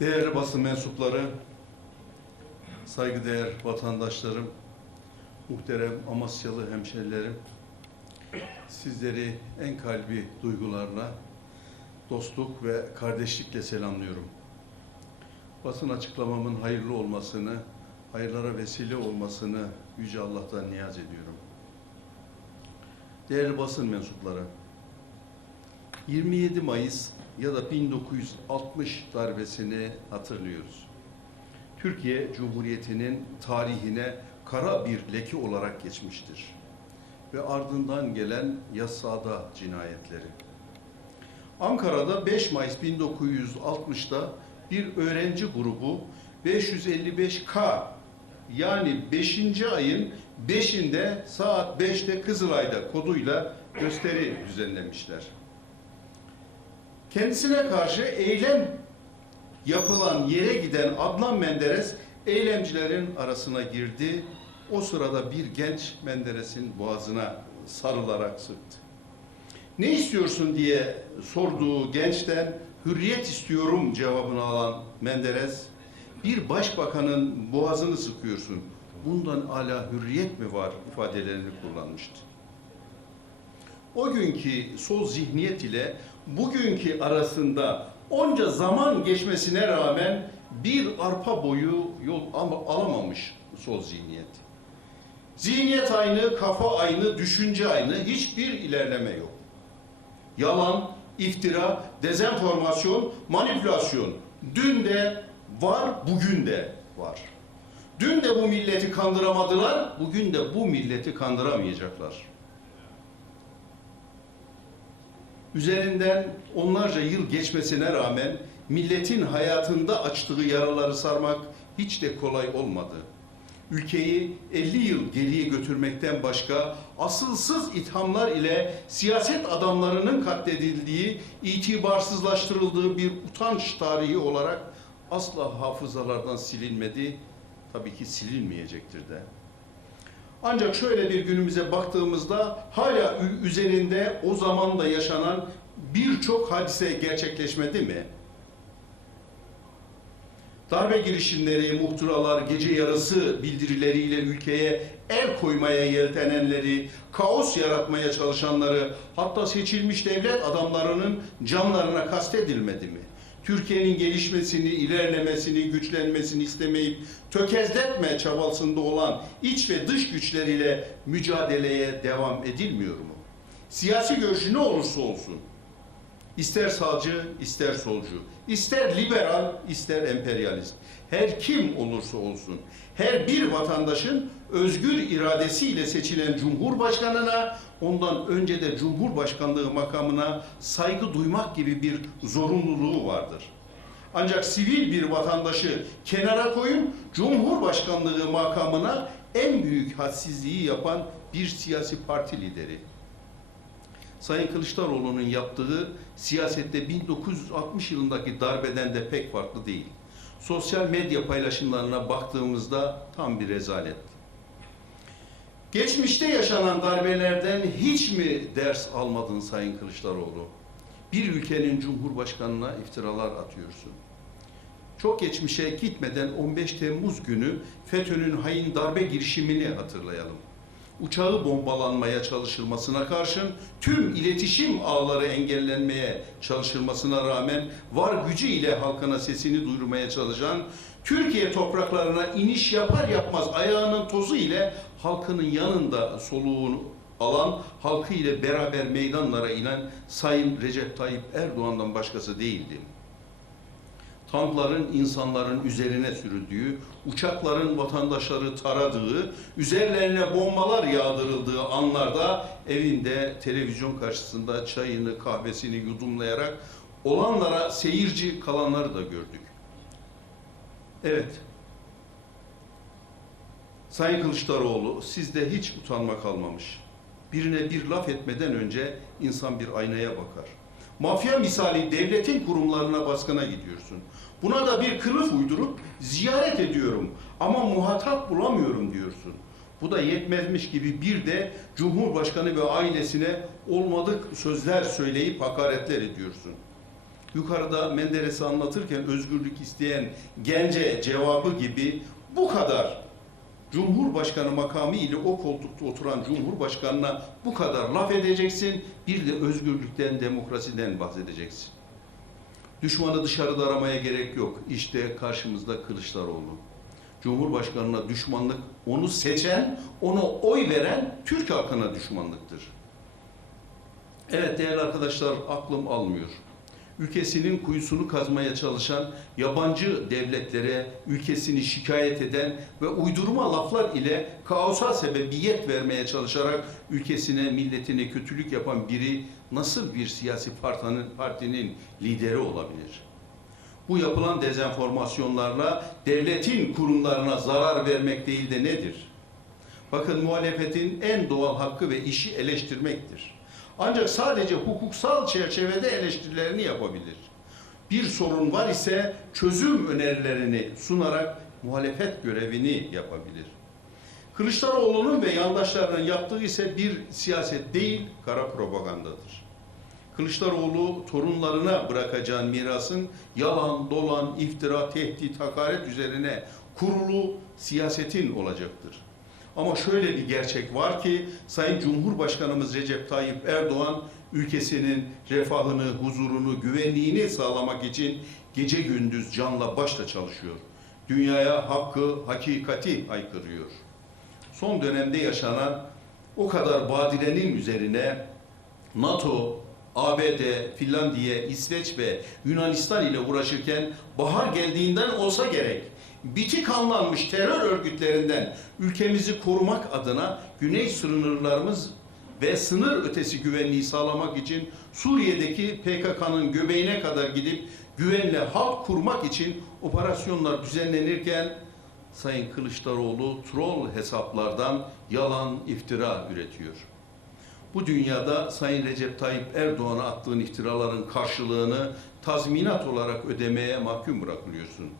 Değerli basın mensupları, saygıdeğer vatandaşlarım, muhterem Amasyalı hemşerilerim, sizleri en kalbi duygularla, dostluk ve kardeşlikle selamlıyorum. Basın açıklamamın hayırlı olmasını, hayırlara vesile olmasını Yüce Allah'tan niyaz ediyorum. Değerli basın mensupları, 27 Mayıs ya da 1960 darbesini hatırlıyoruz. Türkiye Cumhuriyeti'nin tarihine kara bir leke olarak geçmiştir. Ve ardından gelen yasada cinayetleri. Ankara'da 5 Mayıs 1960'da bir öğrenci grubu 555K yani 5. ayın 5'inde saat 5'te Kızılay'da koduyla gösteri düzenlemişler. Kendisine karşı eylem yapılan yere giden Adnan Menderes eylemcilerin arasına girdi. O sırada bir genç Menderes'in boğazına sarılarak sıktı. Ne istiyorsun diye sorduğu gençten hürriyet istiyorum cevabını alan Menderes bir başbakanın boğazını sıkıyorsun. Bundan ala hürriyet mi var ifadelerini kullanmıştı. O günkü sol zihniyet ile bugünkü arasında onca zaman geçmesine rağmen bir arpa boyu yol al- alamamış sol zihniyet. Zihniyet aynı, kafa aynı, düşünce aynı, hiçbir ilerleme yok. Yalan, iftira, dezenformasyon, manipülasyon dün de var, bugün de var. Dün de bu milleti kandıramadılar, bugün de bu milleti kandıramayacaklar. Üzerinden onlarca yıl geçmesine rağmen milletin hayatında açtığı yaraları sarmak hiç de kolay olmadı. Ülkeyi 50 yıl geriye götürmekten başka asılsız ithamlar ile siyaset adamlarının katledildiği, itibarsızlaştırıldığı bir utanç tarihi olarak asla hafızalardan silinmedi, tabii ki silinmeyecektir de. Ancak şöyle bir günümüze baktığımızda hala üzerinde o zamanda yaşanan birçok hadise gerçekleşmedi mi? Darbe girişimleri, muhtıralar, gece yarısı bildirileriyle ülkeye el koymaya yeltenenleri, kaos yaratmaya çalışanları, hatta seçilmiş devlet adamlarının canlarına kastedilmedi mi? Türkiye'nin gelişmesini, ilerlemesini, güçlenmesini istemeyip tökezletme çabasında olan iç ve dış güçleriyle mücadeleye devam edilmiyor mu? Siyasi görüşü ne olursa olsun, İster sağcı, ister solcu, ister liberal, ister emperyalist. Her kim olursa olsun, her bir vatandaşın özgür iradesiyle seçilen Cumhurbaşkanına, ondan önce de Cumhurbaşkanlığı makamına saygı duymak gibi bir zorunluluğu vardır. Ancak sivil bir vatandaşı kenara koyun, Cumhurbaşkanlığı makamına en büyük hadsizliği yapan bir siyasi parti lideri. Sayın Kılıçdaroğlu'nun yaptığı siyasette 1960 yılındaki darbeden de pek farklı değil. Sosyal medya paylaşımlarına baktığımızda tam bir rezalet. Geçmişte yaşanan darbelerden hiç mi ders almadın Sayın Kılıçdaroğlu? Bir ülkenin cumhurbaşkanına iftiralar atıyorsun. Çok geçmişe gitmeden 15 Temmuz günü FETÖ'nün hain darbe girişimini hatırlayalım uçağı bombalanmaya çalışılmasına karşın tüm iletişim ağları engellenmeye çalışılmasına rağmen var gücü ile halkına sesini duyurmaya çalışan Türkiye topraklarına iniş yapar yapmaz ayağının tozu ile halkının yanında soluğunu alan halkı ile beraber meydanlara inen Sayın Recep Tayyip Erdoğan'dan başkası değildi tankların insanların üzerine sürüldüğü, uçakların vatandaşları taradığı, üzerlerine bombalar yağdırıldığı anlarda evinde televizyon karşısında çayını, kahvesini yudumlayarak olanlara seyirci kalanları da gördük. Evet. Sayın Kılıçdaroğlu sizde hiç utanma kalmamış. Birine bir laf etmeden önce insan bir aynaya bakar. Mafya misali devletin kurumlarına baskına gidiyorsun. Buna da bir kılıf uydurup ziyaret ediyorum ama muhatap bulamıyorum diyorsun. Bu da yetmezmiş gibi bir de Cumhurbaşkanı ve ailesine olmadık sözler söyleyip hakaretler ediyorsun. yukarıda Menderes'i anlatırken özgürlük isteyen gence cevabı gibi bu kadar Cumhurbaşkanı makamı ile o koltukta oturan Cumhurbaşkanına bu kadar laf edeceksin. Bir de özgürlükten, demokrasiden bahsedeceksin. Düşmanı dışarıda aramaya gerek yok. İşte karşımızda Kılıçdaroğlu. Cumhurbaşkanına düşmanlık onu seçen, ona oy veren Türk halkına düşmanlıktır. Evet değerli arkadaşlar aklım almıyor. Ülkesinin kuyusunu kazmaya çalışan yabancı devletlere ülkesini şikayet eden ve uydurma laflar ile kaosa sebebiyet vermeye çalışarak ülkesine, milletine kötülük yapan biri nasıl bir siyasi partinin, partinin lideri olabilir? Bu yapılan dezenformasyonlarla devletin kurumlarına zarar vermek değil de nedir? Bakın muhalefetin en doğal hakkı ve işi eleştirmektir. Ancak sadece hukuksal çerçevede eleştirilerini yapabilir. Bir sorun var ise çözüm önerilerini sunarak muhalefet görevini yapabilir. Kılıçdaroğlu'nun ve yandaşlarının yaptığı ise bir siyaset değil, kara propagandadır. Kılıçdaroğlu torunlarına bırakacağın mirasın yalan, dolan, iftira, tehdit, hakaret üzerine kurulu siyasetin olacaktır. Ama şöyle bir gerçek var ki Sayın Cumhurbaşkanımız Recep Tayyip Erdoğan ülkesinin refahını, huzurunu, güvenliğini sağlamak için gece gündüz canla başla çalışıyor. Dünyaya hakkı, hakikati haykırıyor. Son dönemde yaşanan o kadar badirenin üzerine NATO, ABD, Finlandiya, İsveç ve Yunanistan ile uğraşırken bahar geldiğinden olsa gerek bitik anlanmış terör örgütlerinden ülkemizi korumak adına güney sınırlarımız ve sınır ötesi güvenliği sağlamak için Suriye'deki PKK'nın göbeğine kadar gidip güvenle halk kurmak için operasyonlar düzenlenirken Sayın Kılıçdaroğlu troll hesaplardan yalan iftira üretiyor. Bu dünyada Sayın Recep Tayyip Erdoğan'a attığın iftiraların karşılığını tazminat olarak ödemeye mahkum bırakılıyorsun.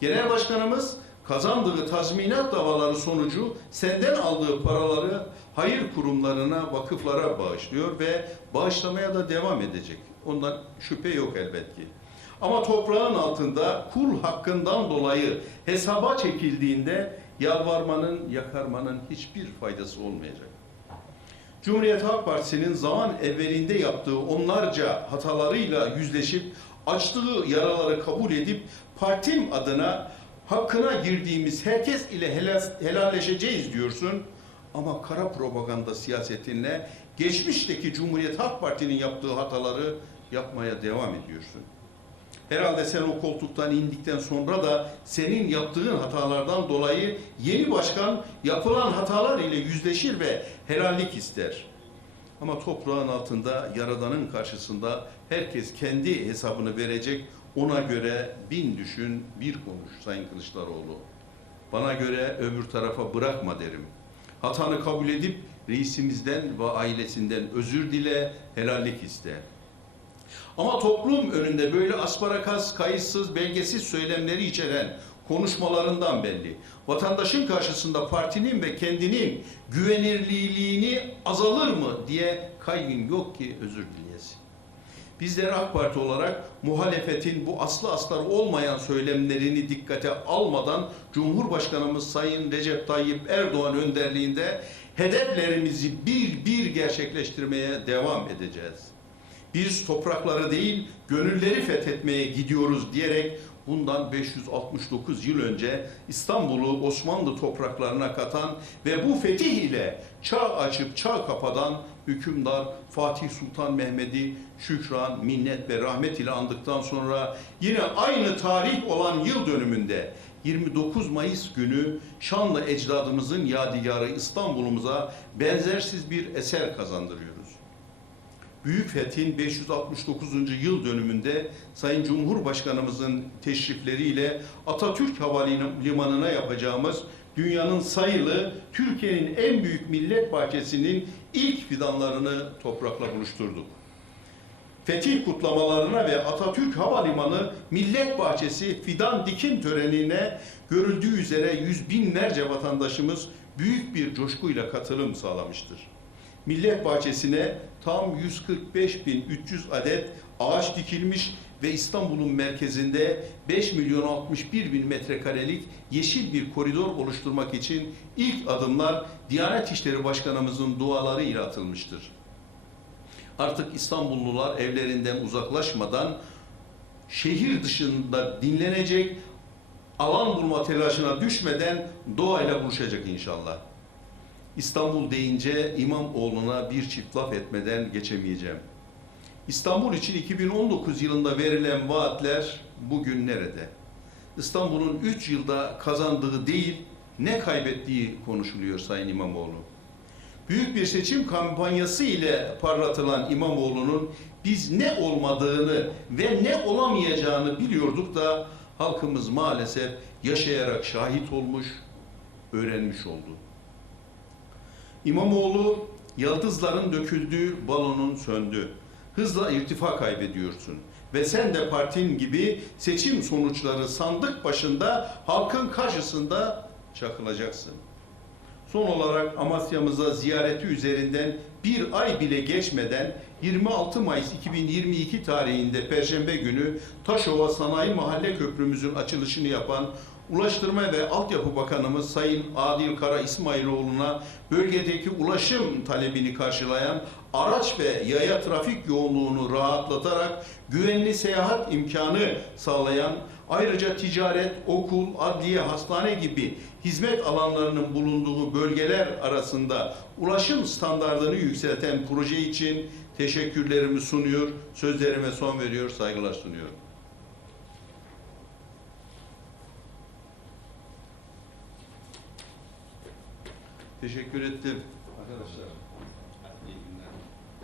Genel Başkanımız kazandığı tazminat davaları sonucu senden aldığı paraları hayır kurumlarına, vakıflara bağışlıyor ve bağışlamaya da devam edecek. Ondan şüphe yok elbet ki. Ama toprağın altında kul hakkından dolayı hesaba çekildiğinde yalvarmanın, yakarmanın hiçbir faydası olmayacak. Cumhuriyet Halk Partisi'nin zaman evvelinde yaptığı onlarca hatalarıyla yüzleşip açtığı yaraları kabul edip partim adına hakkına girdiğimiz herkes ile helal, helalleşeceğiz diyorsun. Ama kara propaganda siyasetinle geçmişteki Cumhuriyet Halk Parti'nin yaptığı hataları yapmaya devam ediyorsun. Herhalde sen o koltuktan indikten sonra da senin yaptığın hatalardan dolayı yeni başkan yapılan hatalar ile yüzleşir ve helallik ister. Ama toprağın altında Yaradan'ın karşısında herkes kendi hesabını verecek. Ona göre bin düşün, bir konuş Sayın Kılıçdaroğlu. Bana göre öbür tarafa bırakma derim. Hatanı kabul edip reisimizden ve ailesinden özür dile, helallik iste. Ama toplum önünde böyle asparakas, kayıtsız, belgesiz söylemleri içeren konuşmalarından belli. Vatandaşın karşısında partinin ve kendinin güvenirliliğini azalır mı diye kaygın yok ki özür dileyesin. Bizler AK Parti olarak muhalefetin bu aslı aslar olmayan söylemlerini dikkate almadan Cumhurbaşkanımız Sayın Recep Tayyip Erdoğan önderliğinde hedeflerimizi bir bir gerçekleştirmeye devam edeceğiz. Biz toprakları değil gönülleri fethetmeye gidiyoruz diyerek bundan 569 yıl önce İstanbul'u Osmanlı topraklarına katan ve bu fetih ile çağ açıp çağ kapadan hükümdar Fatih Sultan Mehmet'i şükran, minnet ve rahmet ile andıktan sonra yine aynı tarih olan yıl dönümünde 29 Mayıs günü şanlı ecdadımızın yadigarı İstanbul'umuza benzersiz bir eser kazandırıyoruz. Büyük Fetih'in 569. yıl dönümünde Sayın Cumhurbaşkanımızın teşrifleriyle Atatürk Havalimanı'na yapacağımız dünyanın sayılı Türkiye'nin en büyük millet bahçesinin ilk fidanlarını toprakla buluşturduk. Fetih kutlamalarına ve Atatürk Havalimanı Millet Bahçesi fidan dikim törenine görüldüğü üzere yüz binlerce vatandaşımız büyük bir coşkuyla katılım sağlamıştır. Millet Bahçesi'ne tam 145.300 adet ağaç dikilmiş ve İstanbul'un merkezinde 5 milyon 61 bin metrekarelik yeşil bir koridor oluşturmak için ilk adımlar Diyanet İşleri Başkanımızın duaları ile atılmıştır. Artık İstanbullular evlerinden uzaklaşmadan şehir dışında dinlenecek, alan bulma telaşına düşmeden doğayla buluşacak inşallah. İstanbul deyince İmamoğlu'na bir çift laf etmeden geçemeyeceğim. İstanbul için 2019 yılında verilen vaatler bugün nerede? İstanbul'un 3 yılda kazandığı değil, ne kaybettiği konuşuluyor Sayın İmamoğlu. Büyük bir seçim kampanyası ile parlatılan İmamoğlu'nun biz ne olmadığını ve ne olamayacağını biliyorduk da halkımız maalesef yaşayarak şahit olmuş, öğrenmiş oldu. İmamoğlu, yıldızların döküldüğü balonun söndü. Hızla irtifa kaybediyorsun. Ve sen de partin gibi seçim sonuçları sandık başında halkın karşısında çakılacaksın. Son olarak Amasya'mıza ziyareti üzerinden bir ay bile geçmeden 26 Mayıs 2022 tarihinde Perşembe günü Taşova Sanayi Mahalle Köprümüzün açılışını yapan Ulaştırma ve Altyapı Bakanımız Sayın Adil Kara İsmailoğlu'na bölgedeki ulaşım talebini karşılayan araç ve yaya trafik yoğunluğunu rahatlatarak güvenli seyahat imkanı sağlayan ayrıca ticaret, okul, adliye, hastane gibi hizmet alanlarının bulunduğu bölgeler arasında ulaşım standartını yükselten proje için teşekkürlerimi sunuyor, sözlerime son veriyor, saygılar sunuyorum. Teşekkür ettim arkadaşlar.